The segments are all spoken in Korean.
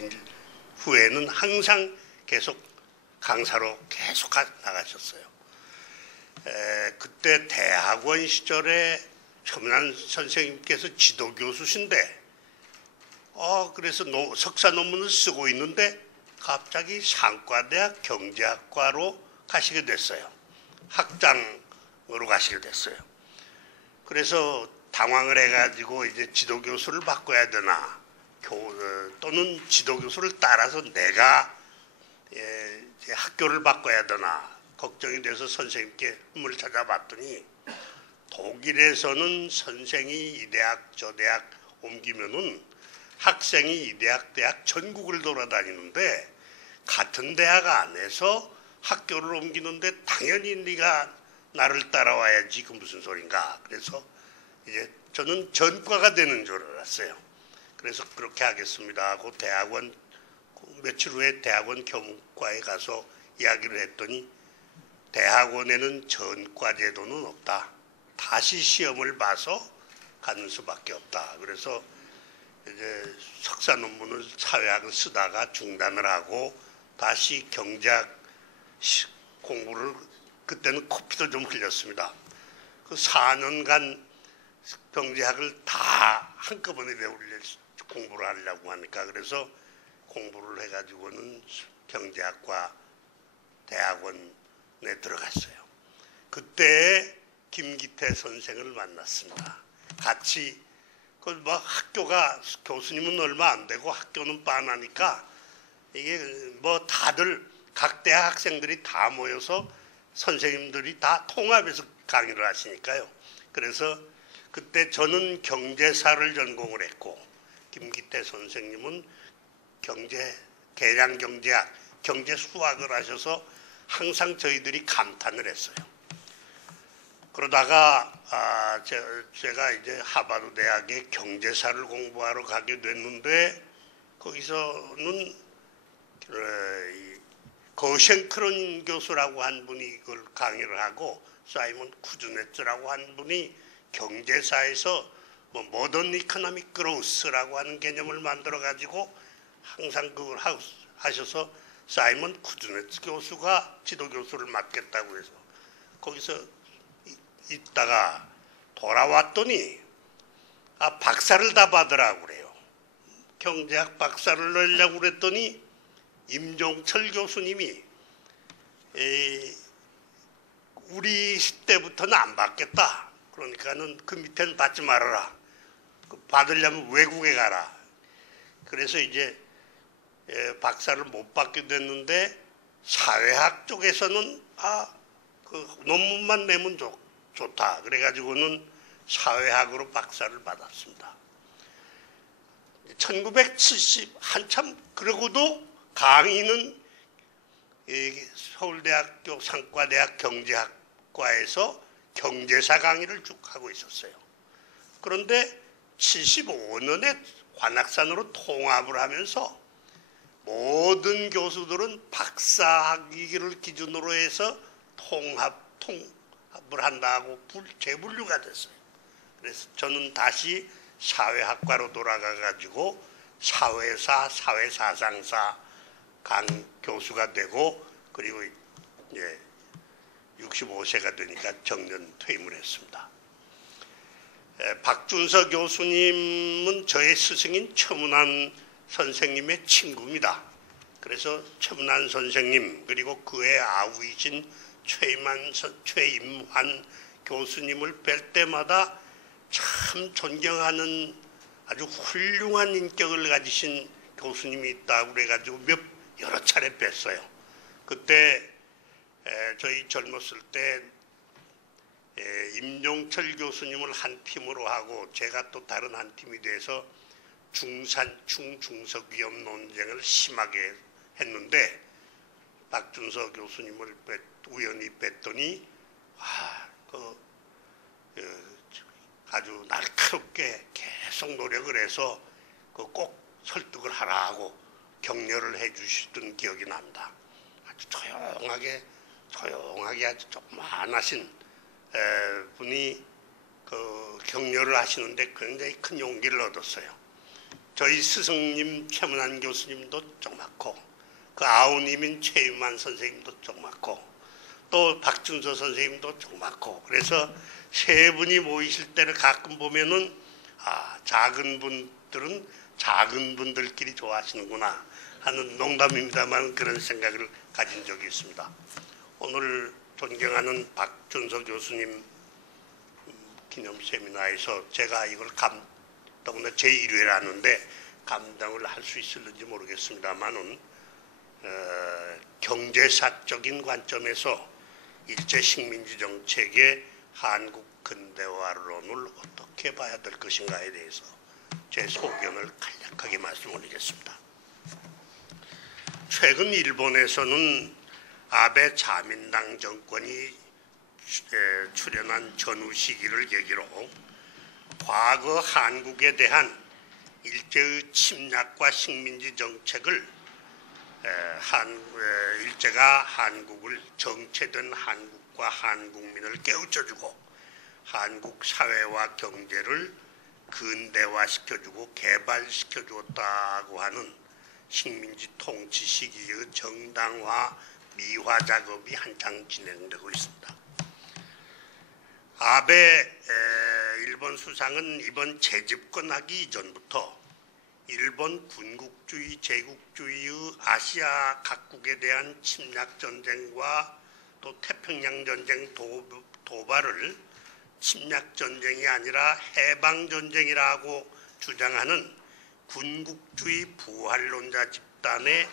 그만두신 후에는 항상 계속 강사로 계속 나가셨어요. 그때 대학원 시절에 최문환 선생님께서 지도교수신데 그래서 석사 논문을 쓰고 있는데 갑자기 상과대학 경제학과로 가시게 됐어요. 학장으로 가시게 됐어요. 그래서 당황을 해가지고 이제 지도교수를 바꿔야 되나 또는 지도교수를 따라서 내가 이제 학교를 바꿔야 되나 걱정이 돼서 선생님께 문을 찾아봤더니 독일에서는 선생이 이 대학 저 대학 옮기면은 학생이 이 대학 전국을 돌아다니는데 같은 대학 안에서 학교를 옮기는데 당연히 네가 나를 따라와야지 그 무슨 소린가. 그래서 이제 저는 전과가 되는 줄 알았어요. 그래서 그렇게 하겠습니다 하고 대학원 며칠 후에 대학원 교문과에 가서 이야기를 했더니 대학원에는 전과 제도는 없다. 다시 시험을 봐서 가는 수밖에 없다. 그래서 이제 석사 논문을 사회학을 쓰다가 중단을 하고 다시 경제학 공부를 그때는 코피도 좀 흘렸습니다. 그 4년간 경제학을 다 한꺼번에 공부를 하려고 하니까 그래서 공부를 해가지고는 경제학과 대학원에 들어갔어요. 그때 김기태 선생을 만났습니다. 같이 학교가 교수님은 얼마 안 되고 학교는 빤하니까 이게 다들 각 대학 학생들이 다 모여서 선생님들이 다 통합해서 강의를 하시니까요. 그래서 그때 저는 경제사를 전공을 했고 김기태 선생님은 계량 경제학, 경제 수학을 하셔서 항상 저희들이 감탄을 했어요. 그러다가 제가 이제 하버드 대학에 경제사를 공부하러 가게 됐는데 거기서는 거셴크론 교수라고 한 분이 이걸 강의를 하고 사이먼 쿠즈네츠라고 한 분이 경제사에서 모던 이코노믹 그로우스라고 하는 개념을 만들어 가지고 항상 그걸 하셔서 사이먼 쿠즈네츠 교수가 지도교수를 맡겠다고 해서 거기서 있다가 돌아왔더니 박사를 다 받으라고 그래요. 경제학 박사를 넣으려고 그랬더니 임종철 교수님이 우리 때부터는 안 받겠다. 그러니까는 그 밑에는 받지 말아라. 받으려면 외국에 가라. 그래서 이제 박사를 못 받게 됐는데 사회학 쪽에서는 그 논문만 내면 좋다. 그래가지고는 사회학으로 박사를 받았습니다. 1970 한참 그러고도 강의는 서울대학교 상과대학 경제학과에서 경제사 강의를 쭉 하고 있었어요. 그런데 75년에 관악산으로 통합을 하면서 모든 교수들은 박사학위를 기준으로 해서 통합을 한다고 재분류가 됐어요. 그래서 저는 다시 사회학과로 돌아가가지고 사회사, 사회사상사 교수가 되고 그리고 이제 65세가 되니까 정년 퇴임을 했습니다. 박준서 교수님은 저의 스승인 최문환 선생님의 친구입니다. 그래서 최문환 선생님 그리고 그의 아우이신 최임환 교수님을 뵐 때마다 참 존경하는 아주 훌륭한 인격을 가지신 교수님이 있다고 그래가지고 여러 차례 뵀어요. 그때 저희 젊었을 때 임종철 교수님을 한 팀으로 하고 제가 또 다른 한 팀이 돼서 중산층 중소기업 논쟁을 심하게 했는데 박준서 교수님을 우연히 뵀더니 아주 날카롭게 계속 노력을 해서 꼭 설득을 하라고 격려를 해주시던 기억이 납니다. 아주 조용하게 아주 조그만하신 분이 그 격려를 하시는데 굉장히 큰 용기를 얻었어요. 저희 스승님 최문환 교수님도 쪽맞고 그 아우님인 최유만 선생님도 쪽맞고 또 박준서 선생님도 쪽맞고 그래서 세 분이 모이실 때를 가끔 보면은 작은 분들은 작은 분들끼리 좋아하시는구나 하는 농담입니다만 그런 생각을 가진 적이 있습니다. 오늘 존경하는 박준서 교수님 기념 세미나에서 제가 이걸 더구나 제1회라는데 감당을 할 수 있을는지 모르겠습니다만은 경제사적인 관점에서 일제 식민지 정책의 한국 근대화론을 어떻게 봐야 될 것인가에 대해서 제 소견을 간략하게 말씀드리겠습니다. 최근 일본에서는 아베 자민당 정권이 출연한 전후 시기를 계기로 과거 한국에 대한 일제의 침략과 식민지 정책을 일제가 한국을 정체된 한국과 한국민을 깨우쳐주고 한국 사회와 경제를 근대화시켜주고 개발시켜주었다고 하는 식민지 통치 시기의 정당화 미화 작업이 한창 진행되고 있습니다. 아베 일본 수상은 이번 재집권하기 이전부터 일본 군국주의 제국주의의 아시아 각국에 대한 침략 전쟁과 또 태평양 전쟁 도발을 침략 전쟁이 아니라 해방 전쟁이라고 주장하는 군국주의 부활론자 집단의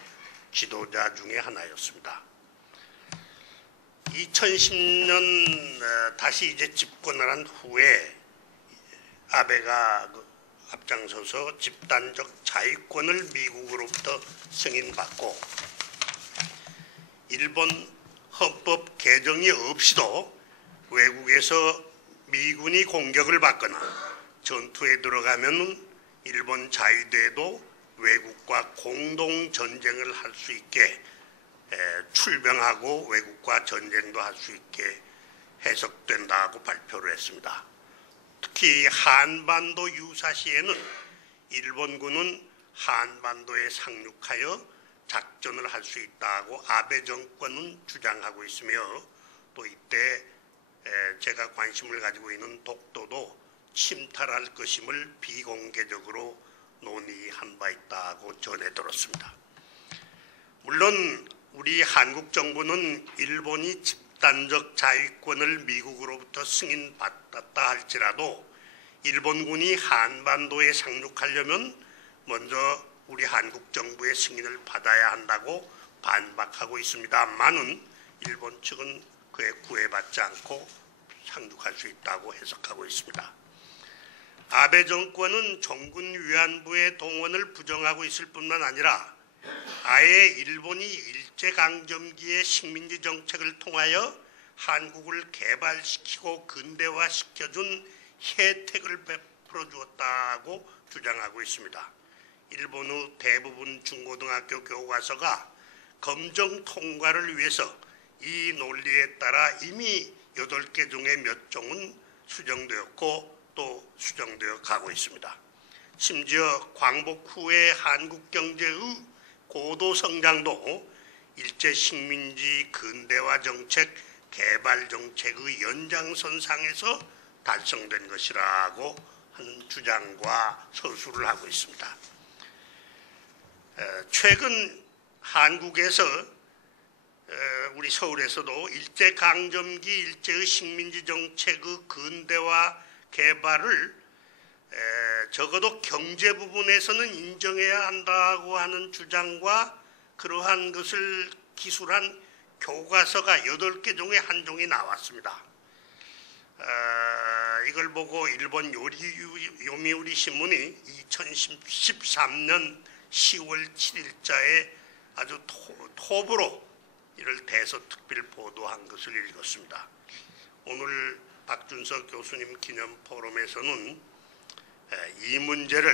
지도자 중에 하나였습니다. 2010년 다시 이제 집권을 한 후에 아베가 앞장서서 집단적 자위권을 미국으로부터 승인받고 일본 헌법 개정이 없이도 외국에서 미군이 공격을 받거나 전투에 들어가면 일본 자위대도 외국과 공동 전쟁을 할 수 있게 출병하고 외국과 전쟁도 할 수 있게 해석된다고 발표를 했습니다. 특히 한반도 유사시에는 일본군은 한반도에 상륙하여 작전을 할 수 있다고 아베 정권은 주장하고 있으며 또 이때 제가 관심을 가지고 있는 독도도 침탈할 것임을 비공개적으로 논의한 바 있다고 전해 들었습니다. 물론 우리 한국 정부는 일본이 집단적 자위권을 미국으로부터 승인받았다 할지라도 일본군이 한반도에 상륙하려면 먼저 우리 한국 정부의 승인을 받아야 한다고 반박하고 있습니다만은 일본 측은 그에 구애받지 않고 상륙할 수 있다고 해석하고 있습니다. 아베 정권은 정군 위안부의 동원을 부정하고 있을 뿐만 아니라 아예 일본이 일제강점기의 식민지 정책을 통하여 한국을 개발시키고 근대화시켜준 혜택을 베풀어 주었다고 주장하고 있습니다. 일본의 대부분 중고등학교 교과서가 검정 통과를 위해서 이 논리에 따라 이미 8개 중에 몇 종은 수정되었고 또 수정되어 가고 있습니다. 심지어 광복 후의 한국 경제의 고도 성장도 일제 식민지 근대화 정책, 개발 정책의 연장선상에서 달성된 것이라고 하는 주장과 서술을 하고 있습니다. 최근 한국에서 우리 서울에서도 일제강점기 일제의 식민지 정책의 근대화 개발을 적어도 경제 부분에서는 인정해야 한다고 하는 주장과 그러한 것을 기술한 교과서가 8개 중에 한 종이 나왔습니다. 이걸 보고 일본 요미우리 신문이 2013년 10월 7일자에 아주 톱으로 이를 대서특필 보도한 것을 읽었습니다. 오늘 박준서 교수님 기념 포럼에서는 이 문제를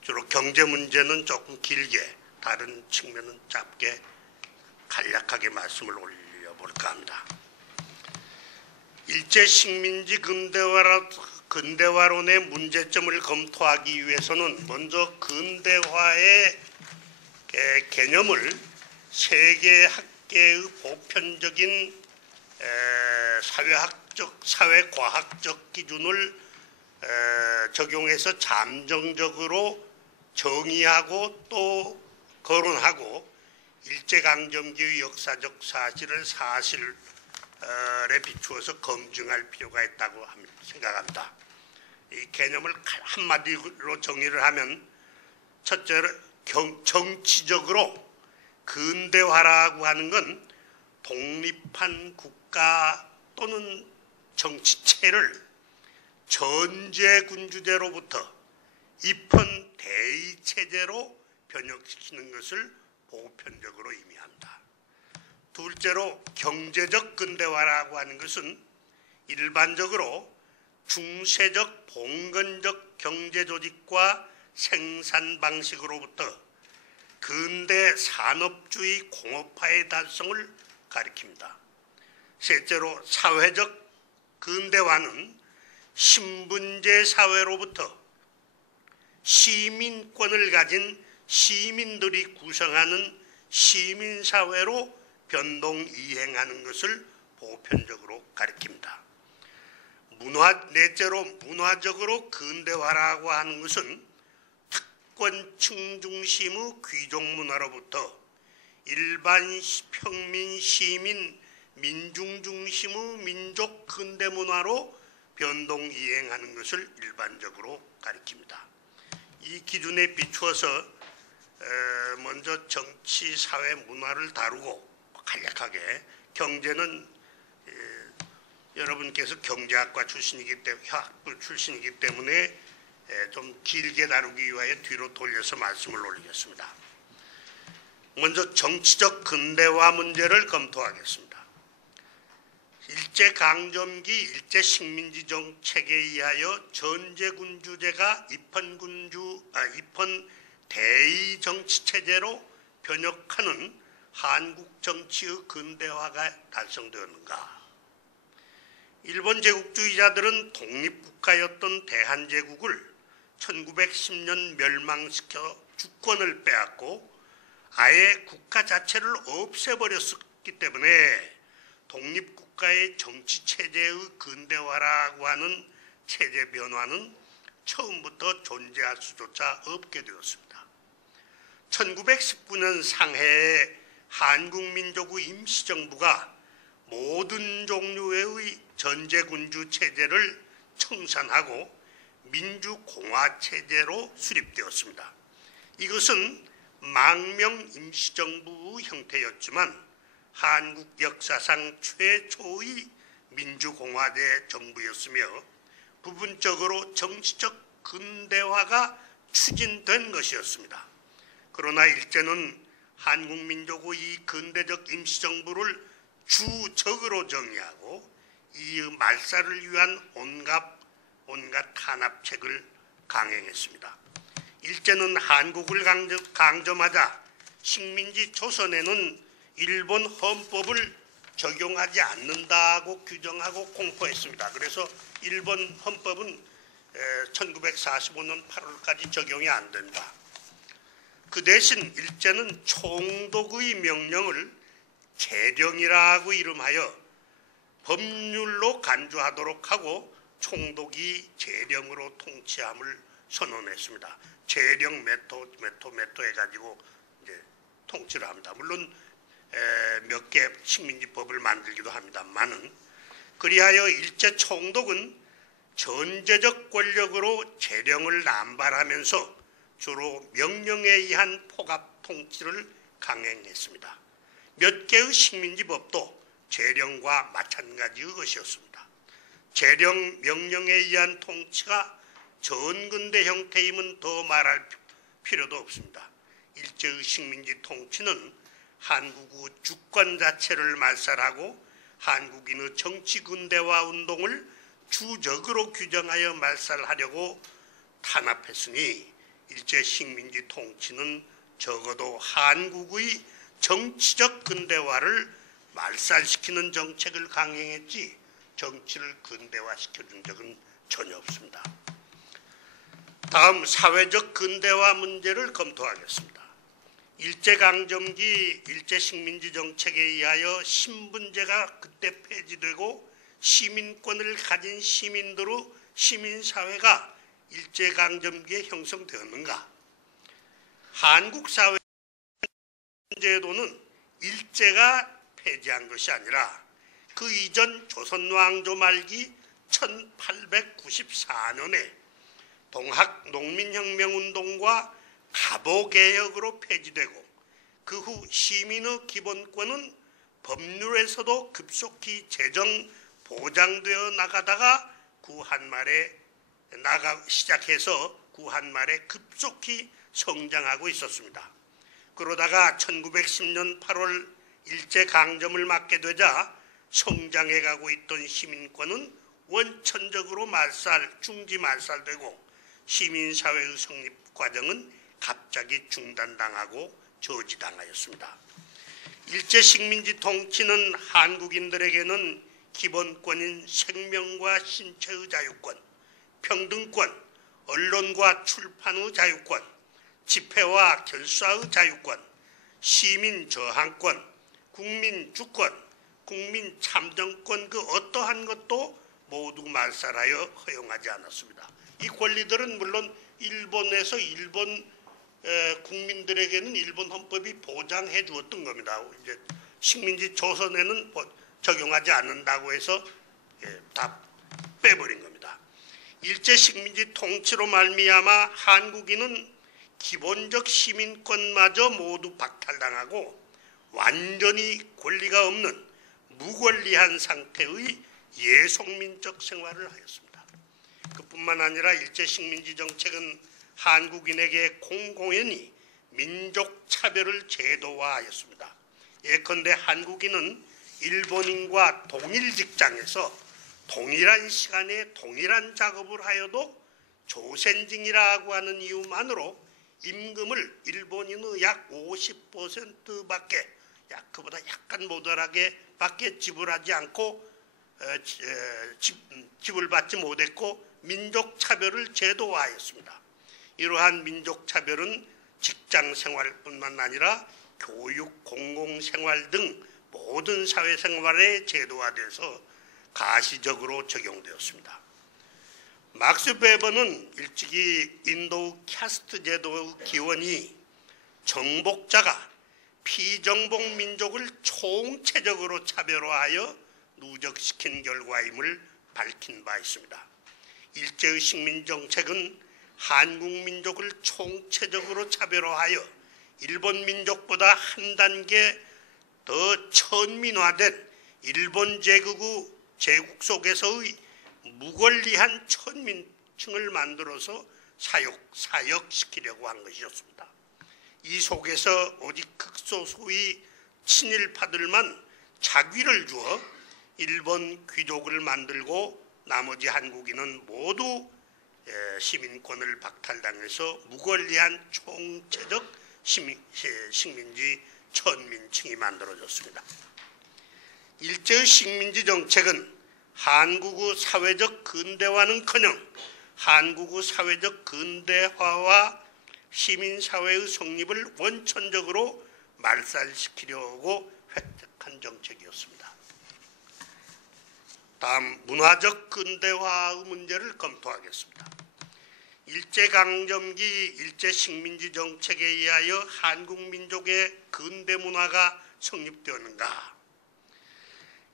주로 경제 문제는 조금 길게, 다른 측면은 짧게 간략하게 말씀을 올려볼까 합니다. 일제 식민지 근대화라고 근대화론의 문제점을 검토하기 위해서는 먼저 근대화의 개념을 세계 학계의 보편적인 사회과학적 기준을 적용해서 잠정적으로 정의하고 또 거론하고 일제강점기의 역사적 사실을 사실에 비추어서 검증할 필요가 있다고 생각합니다. 이 개념을 한마디로 정의를 하면 첫째로 정치적으로 근대화라고 하는 건 독립한 국가 또는 정치체를 전제군주제로부터 입헌 대의체제로 변혁시키는 것을 보편적으로 의미합니다. 둘째로 경제적 근대화라고 하는 것은 일반적으로 중세적 봉건적 경제조직과 생산 방식으로부터 근대 산업주의 공업화의 달성을 가리킵니다. 셋째로 사회적 근대화는 신분제 사회로부터 시민권을 가진 시민들이 구성하는 시민사회로 변동 이행하는 것을 보편적으로 가리킵니다. 넷째로 문화적으로 근대화라고 하는 것은 특권층 중심의 귀족문화로부터 일반 평민 시민 민중 중심의 민족 근대문화로 변동 이행하는 것을 일반적으로 가리킵니다. 이 기준에 비추어서 먼저 정치, 사회, 문화를 다루고 간략하게 경제는 여러분께서 경제학과 출신이기 때문에 학부 출신이기 때문에 좀 길게 다루기 위하여 뒤로 돌려서 말씀을 올리겠습니다. 먼저 정치적 근대화 문제를 검토하겠습니다. 일제강점기 일제식민지 정책에 의하여 전제군주제가 입헌 대의 정치체제로 변혁하는 한국 정치의 근대화가 달성되었는가? 일본 제국주의자들은 독립국가였던 대한제국을 1910년 멸망시켜 주권을 빼앗고 아예 국가 자체를 없애버렸기 때문에 독립국가의 정치체제의 근대화라고 하는 체제 변화는 처음부터 존재할 수조차 없게 되었습니다. 1919년 상해에 한국민족의 임시정부가 모든 종류의 전제군주 체제를 청산하고 민주공화체제로 수립되었습니다. 이것은 망명 임시정부의 형태였지만 한국 역사상 최초의 민주공화제 정부였으며 부분적으로 정치적 근대화가 추진된 것이었습니다. 그러나 일제는 한국민족의 이 근대적 임시정부를 주적으로 정의하고 이 말살을 위한 온갖 탄압책을 강행했습니다. 일제는 한국을 강점하자 식민지 조선에는 일본 헌법을 적용하지 않는다고 규정하고 공포했습니다. 그래서 일본 헌법은 1945년 8월까지 적용이 안 된다. 그 대신 일제는 총독의 명령을 재령이라고 이름하여 법률로 간주하도록 하고 총독이 재령으로 통치함을 선언했습니다. 재령 메토 해가지고 이제 통치를 합니다. 물론 몇 개 식민지법을 만들기도 합니다만은 그리하여 일제 총독은 전제적 권력으로 재령을 남발하면서 주로 명령에 의한 포갑 통치를 강행했습니다. 몇 개의 식민지법도 재령과 마찬가지의 것이었습니다. 재령 명령에 의한 통치가 전근대 형태임은 더 말할 필요도 없습니다. 일제의 식민지 통치는 한국의 주권 자체를 말살하고 한국인의 정치 근대화 운동을 주적으로 규정하여 말살하려고 탄압했으니 일제 식민지 통치는 적어도 한국의 정치적 근대화를 말살시키는 정책을 강행했지 정치를 근대화시켜준 적은 전혀 없습니다. 다음 사회적 근대화 문제를 검토하겠습니다. 일제강점기 일제식민지 정책에 의하여 신분제가 그때 폐지되고 시민권을 가진 시민들의 시민사회가 일제강점기에 형성되었는가? 한국 사회 제도는 일제가 폐지한 것이 아니라 그 이전 조선왕조 말기 1894년에 동학농민혁명운동과 갑오개혁으로 폐지되고 그 후 시민의 기본권은 법률에서도 급속히 제정 보장되어 나가다가 구한말에 시작해서 구한말에 급속히 성장하고 있었습니다. 그러다가 1910년 8월 일제강점을 맞게 되자 성장해가고 있던 시민권은 원천적으로 중지말살되고 시민사회의 성립 과정은 갑자기 중단당하고 저지당하였습니다. 일제식민지 통치는 한국인들에게는 기본권인 생명과 신체의 자유권, 평등권, 언론과 출판의 자유권, 집회와 결사의 자유권, 시민 저항권, 국민 주권, 국민 참정권 그 어떠한 것도 모두 말살하여 허용하지 않았습니다. 이 권리들은 물론 일본에서 일본 국민들에게는 일본 헌법이 보장해 주었던 겁니다. 이제 식민지 조선에는 적용하지 않는다고 해서 다 빼버린 겁니다. 일제 식민지 통치로 말미암아 한국인은 기본적 시민권마저 모두 박탈당하고 완전히 권리가 없는 무권리한 상태의 예속민적 생활을 하였습니다. 그뿐만 아니라 일제 식민지 정책은 한국인에게 공공연히 민족 차별을 제도화하였습니다. 예컨대 한국인은 일본인과 동일 직장에서 동일한 시간에 동일한 작업을 하여도 조센징이라고 하는 이유만으로 임금을 일본인의 약 50%밖에 그보다 약간 모자라게 밖에 지불하지 않고 지불받지 못했고 민족차별을 제도화하였습니다. 이러한 민족차별은 직장생활뿐만 아니라 교육, 공공생활 등 모든 사회생활에 제도화돼서 가시적으로 적용되었습니다. 막스 베버는 일찍이 인도 캐스트 제도의 기원이 정복자가 피정복 민족을 총체적으로 차별화하여 누적시킨 결과임을 밝힌 바 있습니다. 일제의 식민정책은 한국 민족을 총체적으로 차별화하여 일본 민족보다 한 단계 더 천민화된 일본 제국 속에서의 무권리한 천민층을 만들어서 사역시키려고 한 것이었습니다. 이 속에서 오직 극소수의 친일파들만 자귀를 주어 일본 귀족을 만들고 나머지 한국인은 모두 시민권을 박탈당해서 무권리한 총체적 식민지 천민층이 만들어졌습니다. 일제의 식민지 정책은 한국의 사회적 근대화는커녕 한국의 사회적 근대화와 시민사회의 성립을 원천적으로 말살시키려고 획득한 정책이었습니다. 다음 문화적 근대화의 문제를 검토하겠습니다. 일제강점기 일제식민지 정책에 의하여 한국 민족의 근대 문화가 성립되었는가?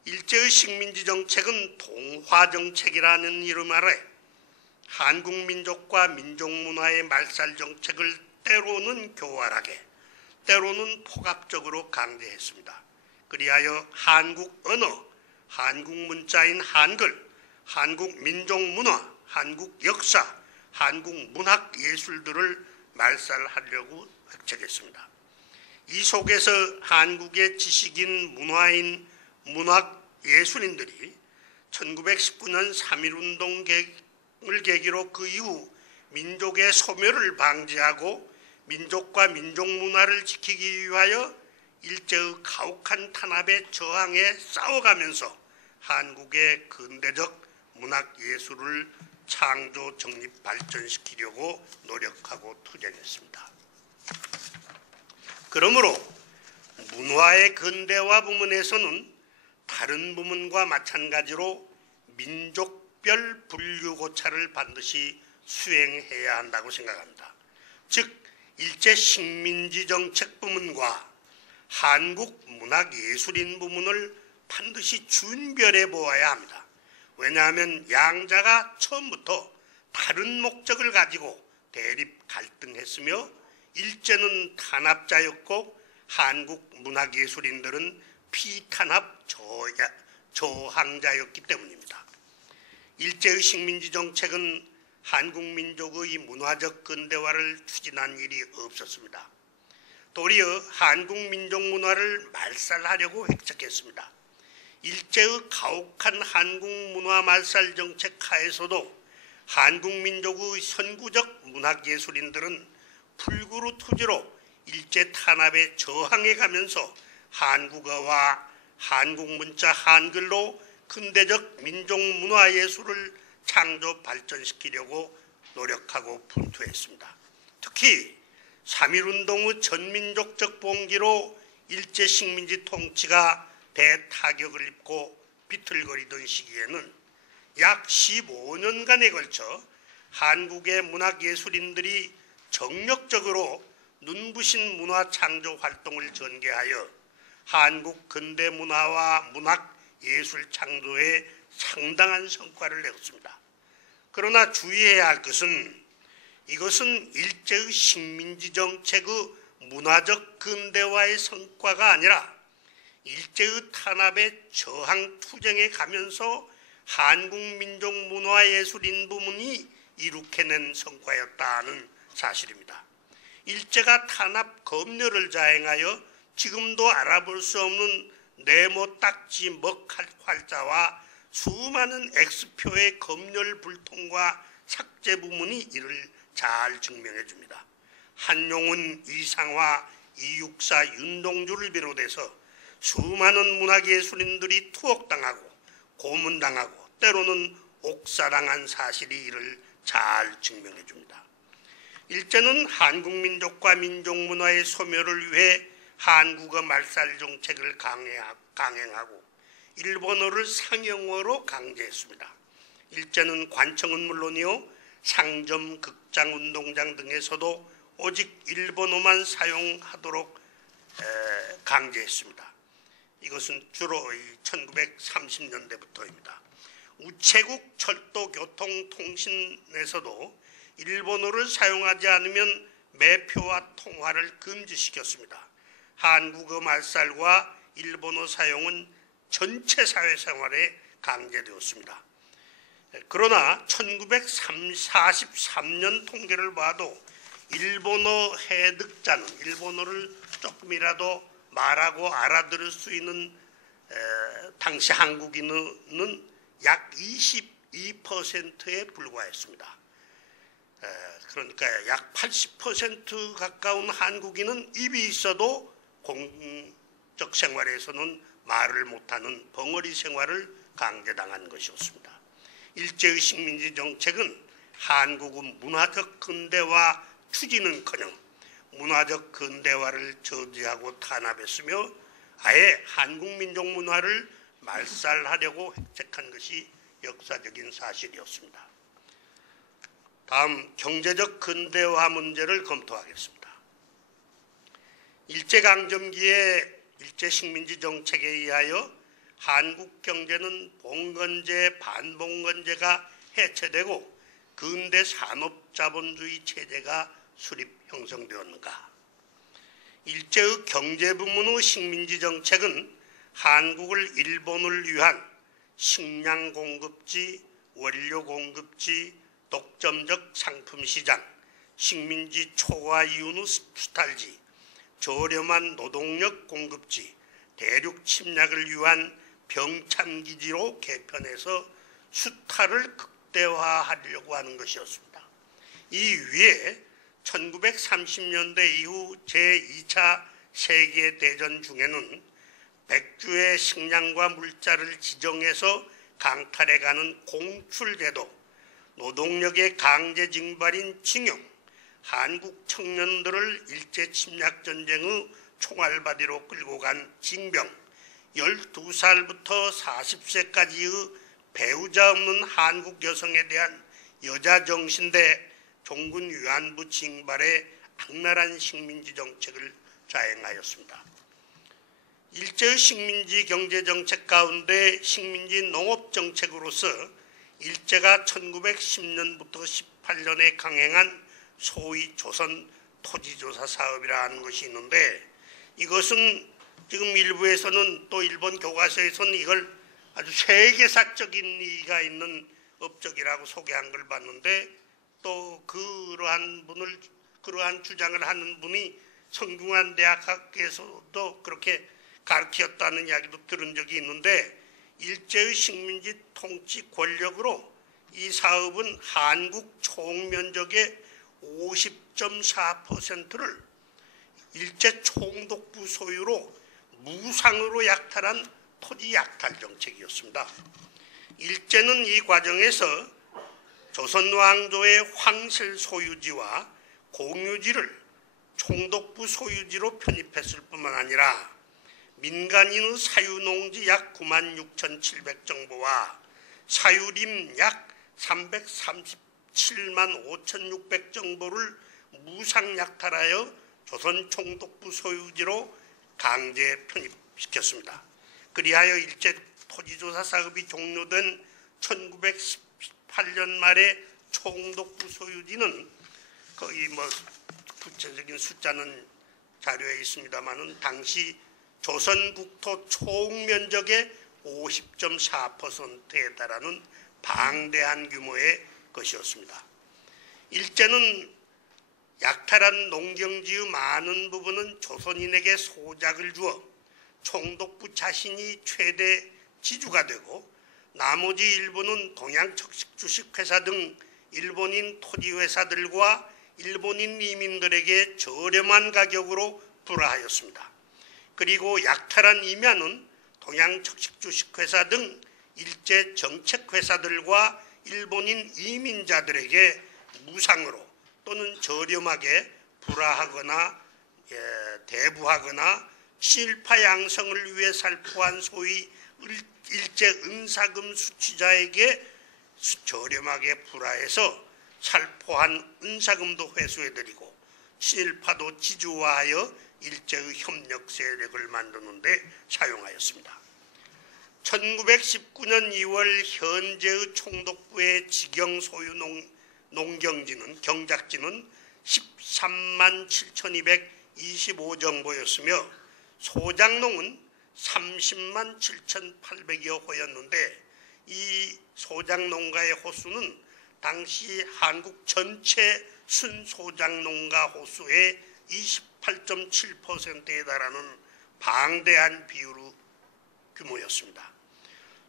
일제의 식민지 정책은 동화정책이라는 이름 아래 한국 민족과 민족 문화의 말살 정책을 때로는 교활하게, 때로는 폭압적으로 강제했습니다. 그리하여 한국 언어, 한국 문자인 한글, 한국 민족 문화, 한국 역사, 한국 문학 예술들을 말살하려고 획책했습니다. 이 속에서 한국의 지식인, 문화인, 문학 예술인들이 1919년 3.1운동을 계기로 그 이후 민족의 소멸을 방지하고 민족과 민족 문화를 지키기 위하여 일제의 가혹한 탄압에 저항해 싸워가면서 한국의 근대적 문학 예술을 창조 정립 발전시키려고 노력하고 투쟁했습니다. 그러므로 문화의 근대화 부문에서는 다른 부문과 마찬가지로 민족별 분류 고찰을 반드시 수행해야 한다고 생각합니다. 즉 일제 식민지 정책 부문과 한국 문학예술인 부문을 반드시 준별해 보아야 합니다. 왜냐하면 양자가 처음부터 다른 목적을 가지고 대립 갈등했으며 일제는 탄압자였고 한국 문학예술인들은 피탄압 저항자였기 때문입니다. 일제의 식민지 정책은 한국 민족의 문화적 근대화를 추진한 일이 없었습니다. 도리어 한국 민족 문화를 말살하려고 획책했습니다. 일제의 가혹한 한국 문화 말살 정책 하에서도 한국 민족의 선구적 문학예술인들은 불구루 투지로 일제 탄압에 저항해 가면서 한국어와 한국 문자 한글로 근대적 민족 문화예술을 창조 발전시키려고 노력하고 분투했습니다. 특히 3.1운동의 전민족적 봉기로 일제 식민지 통치가 대타격을 입고 비틀거리던 시기에는 약 15년간에 걸쳐 한국의 문학예술인들이 정력적으로 눈부신 문화 창조 활동을 전개하여 한국 근대 문화와 문학 예술 창조에 상당한 성과를 내었습니다. 그러나 주의해야 할 것은 이것은 일제의 식민지 정책의 문화적 근대화의 성과가 아니라 일제의 탄압에 저항 투쟁에 가면서 한국 민족 문화예술인 부문이 이룩해낸 성과였다는 사실입니다. 일제가 탄압 검열을 자행하여 지금도 알아볼 수 없는 네모 딱지 먹 활자와 수많은 X표의 검열 불통과 삭제 부문이 이를 잘 증명해 줍니다. 한용운, 이상화, 이육사, 윤동주를 비롯해서 수많은 문학예술인들이 투옥당하고 고문당하고 때로는 옥사당한 사실이 이를 잘 증명해 줍니다. 일제는 한국 민족과 민족 문화의 소멸을 위해 한국어 말살 정책을 강행하고 일본어를 상용어로 강제했습니다. 일제는 관청은 물론이요 상점, 극장, 운동장 등에서도 오직 일본어만 사용하도록 강제했습니다. 이것은 주로 1930년대부터입니다. 우체국, 철도, 교통, 통신에서도 일본어를 사용하지 않으면 매표와 통화를 금지시켰습니다. 한국어 말살과 일본어 사용은 전체 사회생활에 강제되었습니다. 그러나 1943년 통계를 봐도 일본어 해득자는 일본어를 조금이라도 말하고 알아들을 수 있는 당시 한국인은 약 22%에 불과했습니다. 그러니까 약 80% 가까운 한국인은 입이 있어도 공적 생활에서는 말을 못하는 벙어리 생활을 강제당한 것이었습니다. 일제의 식민지 정책은 한국의 문화적 근대화 추진은커녕 문화적 근대화를 저지하고 탄압했으며 아예 한국 민족 문화를 말살하려고 획책한 것이 역사적인 사실이었습니다. 다음 경제적 근대화 문제를 검토하겠습니다. 일제강점기의 일제 식민지 정책에 의하여 한국 경제는 봉건제, 반봉건제가 해체되고 근대 산업자본주의 체제가 수립 형성되었는가? 일제의 경제부문의 식민지 정책은 한국을 일본을 위한 식량 공급지, 원료 공급지, 독점적 상품 시장, 식민지 초과 이윤의 수탈지, 저렴한 노동력 공급지, 대륙 침략을 위한 병참기지로 개편해서 수탈을 극대화하려고 하는 것이었습니다. 이 위에 1930년대 이후 제2차 세계대전 중에는 백주의 식량과 물자를 지정해서 강탈해가는 공출제도, 노동력의 강제 징발인 징용, 한국 청년들을 일제 침략 전쟁의 총알바디로 끌고 간 징병, 12살부터 40세까지의 배우자 없는 한국 여성에 대한 여자 정신대 종군 위안부 징발의 악랄한 식민지 정책을 자행하였습니다. 일제의 식민지 경제정책 가운데 식민지 농업정책으로서 일제가 1910년부터 18년에 강행한 소위 조선 토지조사 사업이라 하는 것이 있는데, 이것은 지금 일부에서는 또 일본 교과서에서는 이걸 아주 세계사적인 의의가 있는 업적이라고 소개한 걸 봤는데, 또 그러한 주장을 하는 분이 성균관 대학학교에서도 그렇게 가르쳤다는 이야기도 들은 적이 있는데, 일제의 식민지 통치 권력으로 이 사업은 한국 총면적의 50.4%를 일제 총독부 소유로 무상으로 약탈한 토지 약탈 정책이었습니다. 일제는 이 과정에서 조선 왕조의 황실 소유지와 공유지를 총독부 소유지로 편입했을 뿐만 아니라 민간인의 사유농지 약 96,700정보와 사유림 약 337만 5,600정보를 무상 약탈하여 조선 총독부 소유지로 강제 편입시켰습니다. 그리하여 일제 토지조사 사업이 종료된 1918년 말에 총독부 소유지는 거의 구체적인 숫자는 자료에 있습니다만은 당시 조선 국토 총면적의 50.4%에 달하는 방대한 규모의 것이었습니다. 일제는 약탈한 농경지의 많은 부분은 조선인에게 소작을 주어 총독부 자신이 최대 지주가 되고, 나머지 일부는 동양척식주식회사 등 일본인 토지회사들과 일본인 이민들에게 저렴한 가격으로 불화하였습니다. 그리고 약탈한 임야는 동양척식주식회사 등 일제 정책회사들과 일본인 이민자들에게 무상으로 또는 저렴하게 불화하거나 대부하거나 친일파 양성을 위해 살포한 소위 일제 은사금 수취자에게 저렴하게 불화해서 살포한 은사금도 회수해드리고 친일파도 지주화하여 일제의 협력 세력을 만드는 데 사용하였습니다. 1919년 2월 현재의 총독부의 직영 소유 농경지는 경작지는 13만 7,225정보였으며 소작농은 30만 7,800여 호였는데, 이 소작농가의 호수는 당시 한국 전체 순소작농가 호수의 28.7%에 달하는 방대한 비율의 규모였습니다.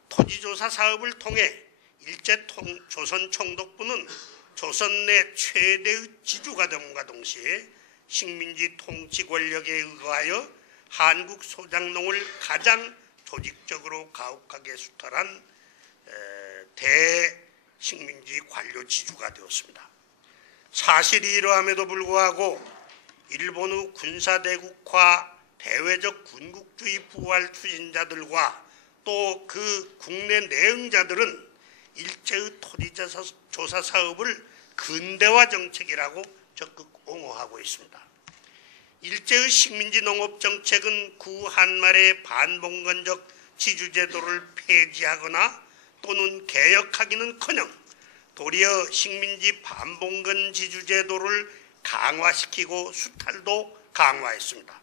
토지조사 사업을 통해 일제 조선 총독부는 조선 내 최대의 지주가 됨과 동시에 식민지 통치 권력에 의거하여 한국 소작농을 가장 조직적으로 가혹하게 수탈한 대식민지 관료 지주가 되었습니다. 사실이 이러함에도 불구하고 일본의 군사대국화, 대외적 군국주의 부활 추진자들과 또 그 국내 내응자들은 일제의 토지조사 사업을 근대화 정책이라고 적극 옹호하고 있습니다. 일제의 식민지 농업 정책은 구한말의 반봉건적 지주제도를 폐지하거나 또는 개혁하기는커녕 도리어 식민지 반봉건 지주제도를 강화시키고 수탈도 강화했습니다.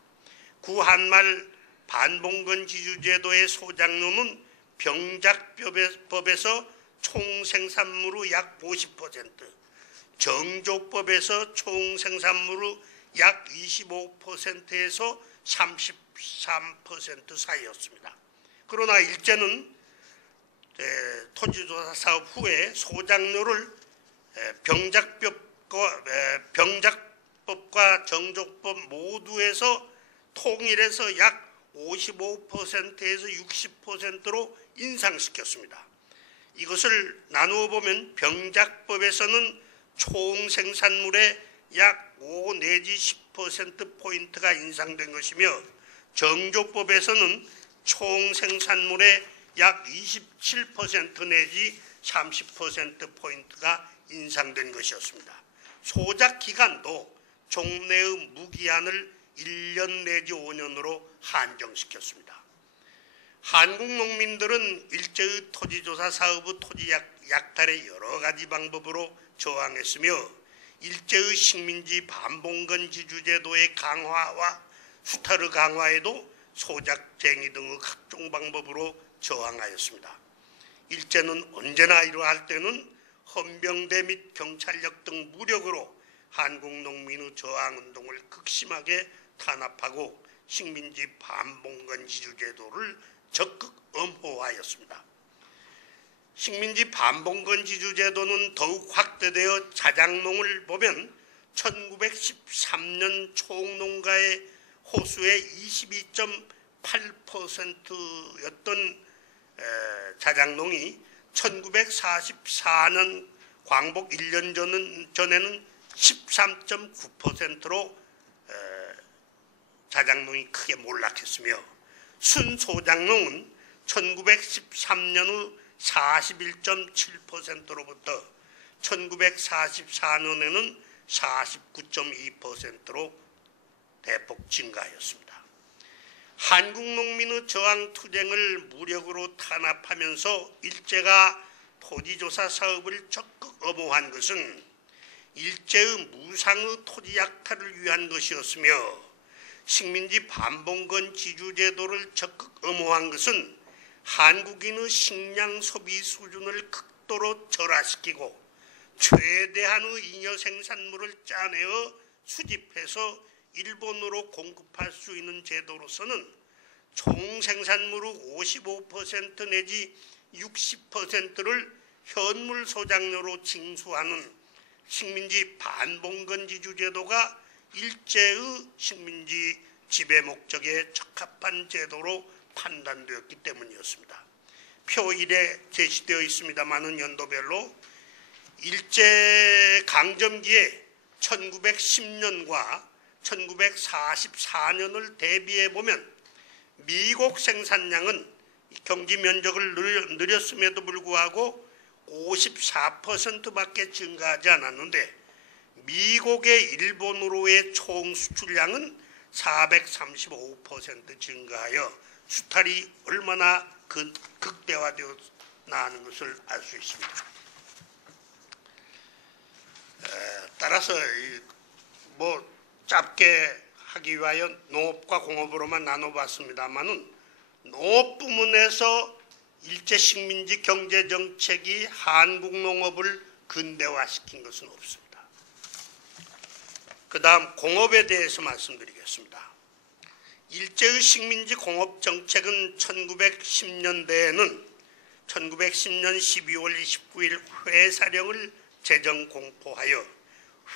구한말 반봉건 지주제도의 소작농은 병작법에서 총생산물의 약 50%, 정조법에서 총생산물의 약 25%에서 33% 사이였습니다. 그러나 일제는 토지조사 사업 후에 소작료를 병작법과 정조법 모두에서 통일해서 약 55%에서 60%로 인상시켰습니다. 이것을 나누어 보면 병작법에서는 총 생산물의 약 5 내지 10%포인트가 인상된 것이며 정조법에서는 총 생산물의 약 27% 내지 30%포인트가 인상된 것이었습니다. 소작 기간도 종래의 무기한을 1년 내지 5년으로 한정시켰습니다. 한국 농민들은 일제의 토지조사 사업의 토지 약탈의 여러 가지 방법으로 저항했으며 일제의 식민지 반봉건 지주제도의 강화와 수탈의 강화에도 소작쟁이 등의 각종 방법으로 저항하였습니다. 일제는 언제나 이러할 때는 헌병대 및 경찰력 등 무력으로 한국 농민의 저항운동을 극심하게 탄압하고 식민지 반봉건 지주제도를 적극 엄호하였습니다. 식민지 반봉건 지주제도는 더욱 확대되어 자작농을 보면 1913년 총농가의 호수의 22.8%였던 자작농이 1944년 광복 1년 전에는 13.9%로 자작농이 크게 몰락했으며 순소작농은 1913년의 41.7%로부터 1944년에는 49.2%로 대폭 증가하였습니다. 한국 농민의 저항 투쟁을 무력으로 탄압하면서 일제가 토지조사 사업을 적극 엄호한 것은 일제의 무상의 토지 약탈을 위한 것이었으며 식민지 반봉건 지주제도를 적극 엄호한 것은 한국인의 식량 소비 수준을 극도로 절하시키고 최대한의 잉여 생산물을 짜내어 수집해서 일본으로 공급할 수 있는 제도로서는 총 생산물의 55% 내지 60%를 현물 소작료로 징수하는 식민지 반봉건 지주제도가 일제의 식민지 지배 목적에 적합한 제도로 판단되었기 때문이었습니다. 표 1에 제시되어 있습니다마는 연도별로 일제 강점기에 1910년과 1944년을 대비해 보면 미국 생산량은 경지 면적을 늘렸음에도 불구하고 54%밖에 증가하지 않았는데 미국의 일본으로의 총 수출량은 435% 증가하여 수탈이 얼마나 극대화되었나 하는 것을 알 수 있습니다. 따라서 짧게 하기 위하여 농업과 공업으로만 나눠봤습니다만은 농업 부문에서 일제 식민지 경제 정책이 한국 농업을 근대화시킨 것은 없습니다. 그 다음 공업에 대해서 말씀드리겠습니다. 일제의 식민지 공업 정책은 1910년대에는 1910년 12월 29일 회사령을 제정 공포하여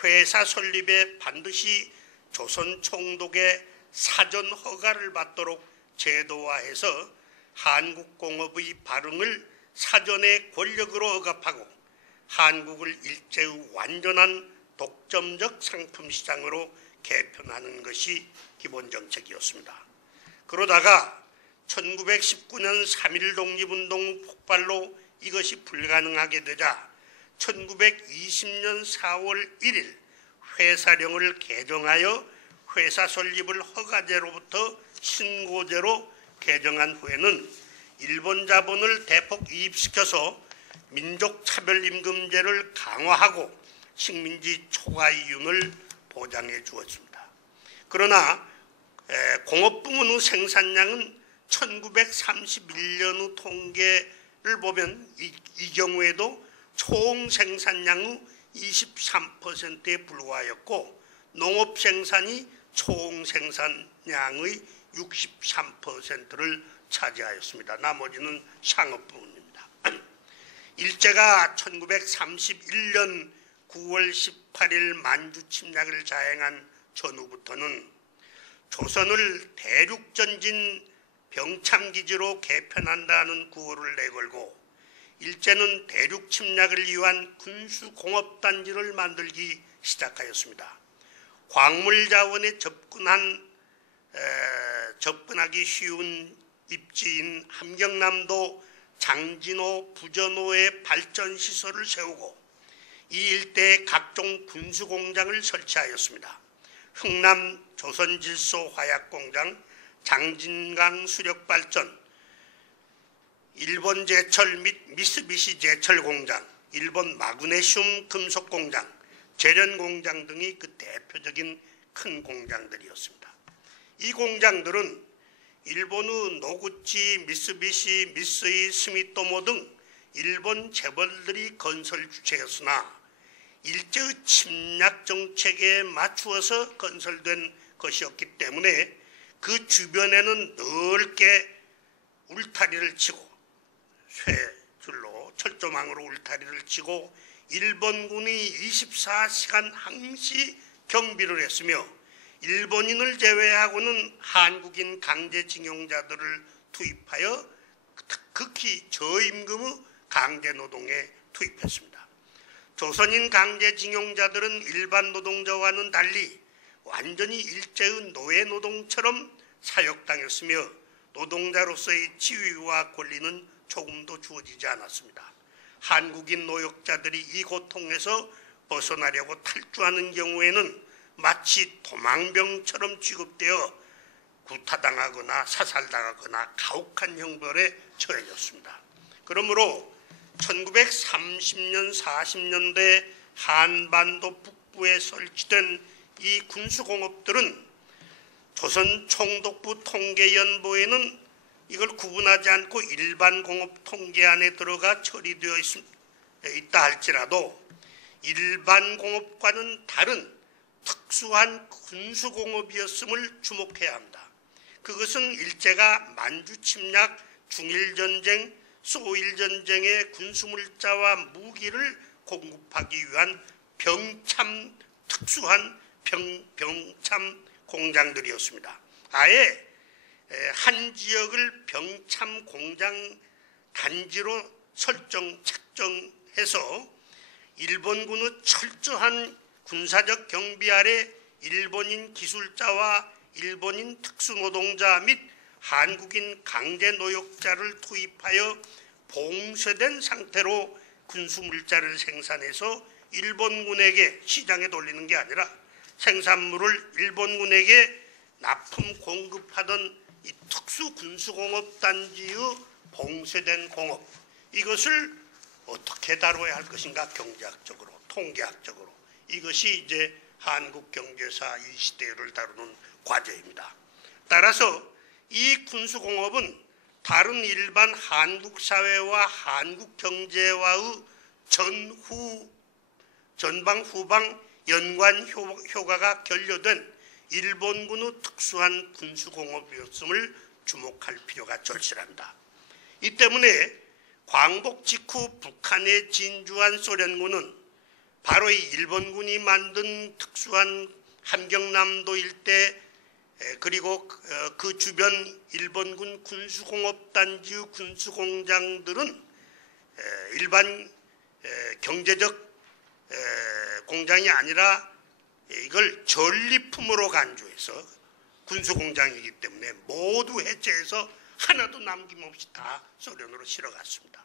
회사 설립에 반드시 조선 총독의 사전 허가를 받도록 제도화해서 한국 공업의 발흥을 사전의 권력으로 억압하고 한국을 일제의 완전한 독점적 상품 시장으로 개편하는 것이 기본 정책이었습니다. 그러다가 1919년 3.1 독립운동 폭발로 이것이 불가능하게 되자 1920년 4월 1일 회사령을 개정하여 회사 설립을 허가제로부터 신고제로 개정한 후에는 일본 자본을 대폭 이입시켜서 민족차별임금제를 강화하고 식민지 초과 이윤을 보장해 주었습니다. 그러나 공업부문의 생산량은 1931년의 통계를 보면 이 경우에도 총 생산량의 23%에 불과하였고 농업 생산이 총 생산량의 63%를 차지하였습니다. 나머지는 상업 부문입니다. 일제가 1931년 9월 18일 만주 침략을 자행한 전후부터는 조선을 대륙전진 병참기지로 개편한다는 구호를 내걸고 일제는 대륙 침략을 위한 군수공업단지를 만들기 시작하였습니다. 광물 자원에 접근하기 쉬운 입지인 함경남도 장진호, 부전호에 발전시설을 세우고 이 일대에 각종 군수공장을 설치하였습니다. 흥남 조선질소 화약공장, 장진강 수력발전, 일본 제철 및 미쓰비시 제철공장, 일본 마그네슘 금속공장, 제련공장 등이 그 대표적인 큰 공장들이었습니다. 이 공장들은 일본의 노구치, 미쓰비시, 미쓰이, 스미토모 등 일본 재벌들이 건설 주체였으나 일제의 침략 정책에 맞추어서 건설된 것이었기 때문에 그 주변에는 넓게 울타리를 치고 쇠줄로 철조망으로 울타리를 치고 일본군이 24시간 항시 경비를 했으며 일본인을 제외하고는 한국인 강제징용자들을 투입하여 극히 저임금의 강제노동에 투입했습니다. 조선인 강제징용자들은 일반 노동자와는 달리 완전히 일제의 노예노동처럼 사역당했으며 노동자로서의 지위와 권리는 조금도 주어지지 않았습니다. 한국인 노역자들이 이 고통에서 벗어나려고 탈주하는 경우에는 마치 도망병처럼 취급되어 구타당하거나 사살당하거나 가혹한 형벌에 처해졌습니다. 그러므로 1930년 40년대 한반도 북부에 설치된 이 군수공업들은 조선 총독부 통계연보에는 이걸 구분하지 않고 일반 공업 통계 안에 들어가 처리되어 있다 할지라도 일반 공업과는 다른 특수한 군수공업이었음을 주목해야 합니다. 그것은 일제가 만주 침략, 중일전쟁, 소일전쟁의 군수물자와 무기를 공급하기 위한 특수한 병참 공장들이었습니다. 아예 한 지역을 병참 공장 단지로 책정해서 일본군의 철저한 군사적 경비 아래 일본인 기술자와 일본인 특수노동자 및 한국인 강제노역자를 투입하여 봉쇄된 상태로 군수물자를 생산해서 일본군에게 시장에 돌리는 게 아니라 생산물을 일본군에게 납품 공급하던 이 특수군수공업단지의 봉쇄된 공업, 이것을 어떻게 다뤄야 할 것인가, 경제학적으로, 통계학적으로. 이것이 이제 한국 경제사 이 시대를 다루는 과제입니다. 따라서 이 군수공업은 다른 일반 한국 사회와 한국 경제와의 전방 후방 연관 효과가 결여된 일본군의 특수한 군수공업이었음을 주목할 필요가 절실합니다. 이 때문에 광복 직후 북한에 진주한 소련군은 바로 이 일본군이 만든 특수한 함경남도 일대 그리고 그 주변 일본군 군수공업단지의 군수공장들은 일반 경제적 공장이 아니라 이걸 전리품으로 간주해서 군수공장이기 때문에 모두 해체해서 하나도 남김없이 다 소련으로 실어갔습니다.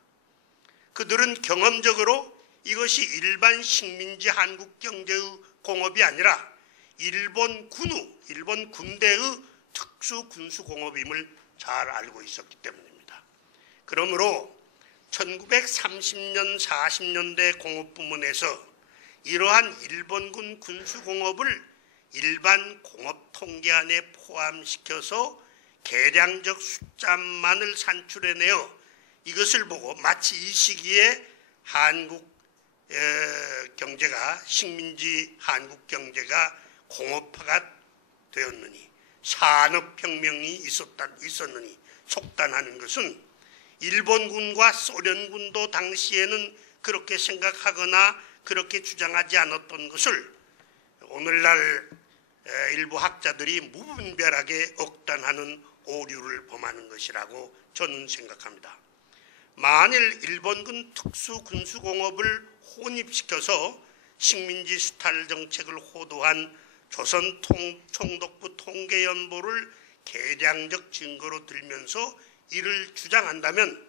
그들은 경험적으로 이것이 일반 식민지 한국 경제의 공업이 아니라 일본 군대의 특수 군수공업임을 잘 알고 있었기 때문입니다. 그러므로 1930년 40년대 공업부문에서 이러한 일본군 군수공업을 일반 공업 통계 안에 포함시켜서 계량적 숫자만을 산출해내어 이것을 보고 마치 이 시기에 한국 경제가, 식민지 한국 경제가 공업화가 되었느니 산업혁명이 있었느니 속단하는 것은 일본군과 소련군도 당시에는 그렇게 생각하거나 그렇게 주장하지 않았던 것을 오늘날 일부 학자들이 무분별하게 억단하는 오류를 범하는 것이라고 저는 생각합니다. 만일 일본군 특수군수공업을 혼입시켜서 식민지 수탈 정책을 호도한 조선 총독부 통계연보를 계량적 증거로 들면서 이를 주장한다면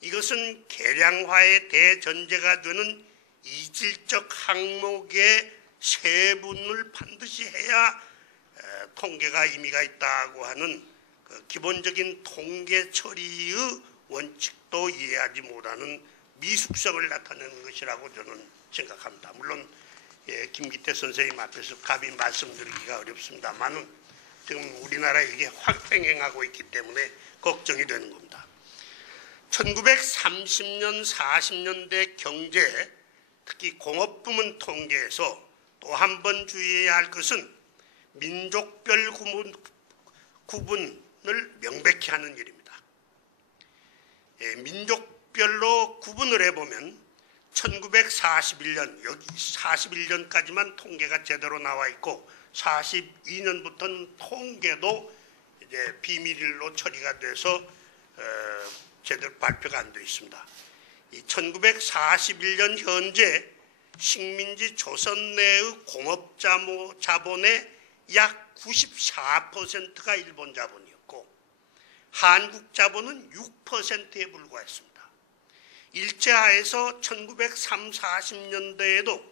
이것은 계량화의 대전제가 되는 이질적 항목의 세분을 반드시 해야 통계가 의미가 있다고 하는 그 기본적인 통계 처리의 원칙도 이해하지 못하는 미숙성을 나타내는 것이라고 저는 생각합니다. 물론 김기태 선생님 앞에서 감히 말씀드리기가 어렵습니다만은 지금 우리나라에 이게 확행하고 있기 때문에 걱정이 되는 겁니다. 1930년 40년대 경제, 특히 공업부문 통계에서 또 한 번 주의해야 할 것은 민족별 구분을 명백히 하는 일입니다. 민족별로 구분을 해보면 1941년, 여기 41년까지만 통계가 제대로 나와 있고 42년부터는 통계도 이제 비밀로 처리가 돼서 제대로 발표가 안 되어 있습니다. 이 1941년 현재 식민지 조선 내의 공업 자본의 약 94%가 일본 자본이었고 한국 자본은 6%에 불과했습니다. 일제하에서 1930, 40년대에도